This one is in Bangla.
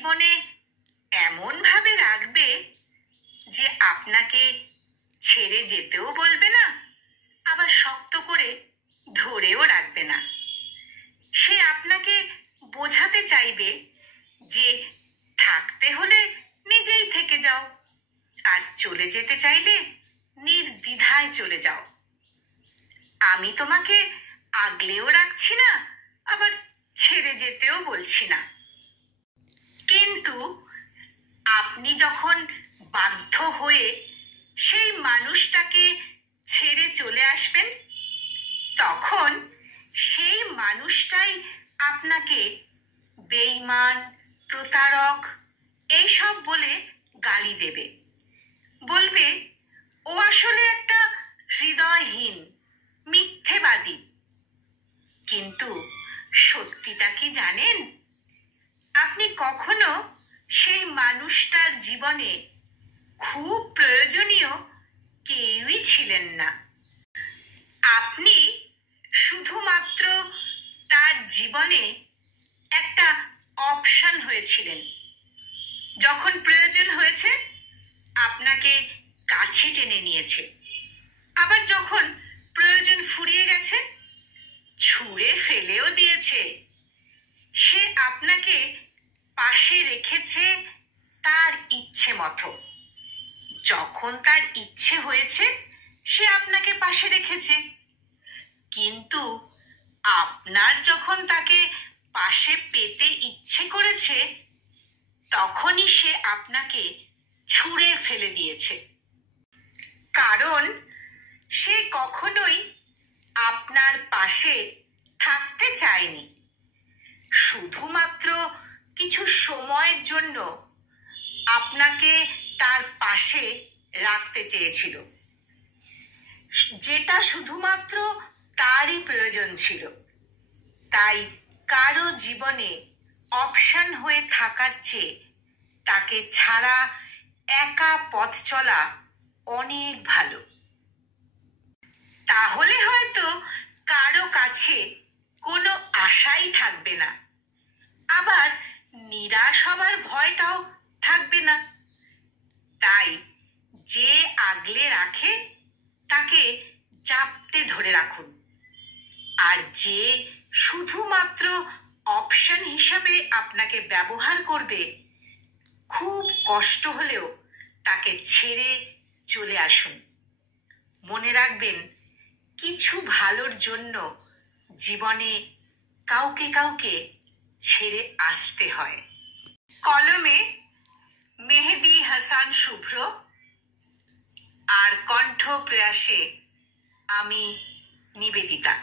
জীবনে এমন ভাবে রাখবে যে আপনাকে ছেড়ে যেতেও বলবে না, আবার শক্ত করে ধরেও রাখবে না। সে আপনাকে বোঝাতে চাইবে যে থাকতে হলে নিজেই থেকে যাও, আর চলে যেতে চাইলে নির্দ্বিধায় চলে যাও। আমি তোমাকে আগলেও রাখছি না, আবার ছেড়ে যেতেও বলছি না। কিন্তু আপনি যখন বাধ্য হয়ে সেই মানুষটাকে ছেড়ে চলে আসবেন, তখন সেই মানুষটাই আপনাকে বেঈমান, প্রতারক এইসব বলে গালি দেবে। বলবে ও আসলে একটা হৃদয়হীন, মিথ্যেবাদী। কিন্তু সত্যিটা কি জানেন? আপনি কখনো সেই মানুষটার জীবনে খুব প্রয়োজনীয় কেউই ছিলেন না। আপনি শুধুমাত্র তার জীবনে একটা অপশন হয়েছিলেন। যখন প্রয়োজন হয়েছে আপনাকে কাছে টেনে নিয়েছে, আবার যখন প্রয়োজন ফুরিয়ে গেছে ছুঁড়ে ফেলেও দিয়েছে। সে আপনাকে পাশে রেখেছে তার ইচ্ছে মতো। যখন তার ইচ্ছে হয়েছে সে আপনাকে পাশে রেখেছে, কিন্তু আপনার যখন তাকে পাশে পেতে ইচ্ছে করেছে তখনই সে আপনাকে ছুঁড়ে ফেলে দিয়েছে। কারণ সে কখনোই আপনার পাশে থাকতে চায়নি, শুধুমাত্র কিছু সময়ের জন্য আপনাকে তার পাশে রাখতে চেয়েছিল, যেটা শুধুমাত্র তারই প্রয়োজন ছিল। তাই কারো জীবনে অপশন হয়ে থাকার চেয়ে তাকে ছাড়া একা পথ চলা অনেক ভালো। তাহলে হয়তো কারো কাছে কোনো আশাই থাকবে না, আবার নিরাশ হবার ভয়টাও থাকবে না। তাই যে আগলে রাখে তাকে চাপটে ধরে রাখুন, আর যে শুধুমাত্র অপশন হিসাবে আপনাকে ব্যবহার করবে, খুব কষ্ট হলেও তাকে ছেড়ে চলে আসুন। মনে রাখবেন, কিছু ভালোর জন্য জীবনে কাউকে কাউকে ছেড়ে আসতে হয়। কলমে মেহেদী হাসান শুভ্র, আর কণ্ঠ প্রয়াসে আমি নিবেদিতা।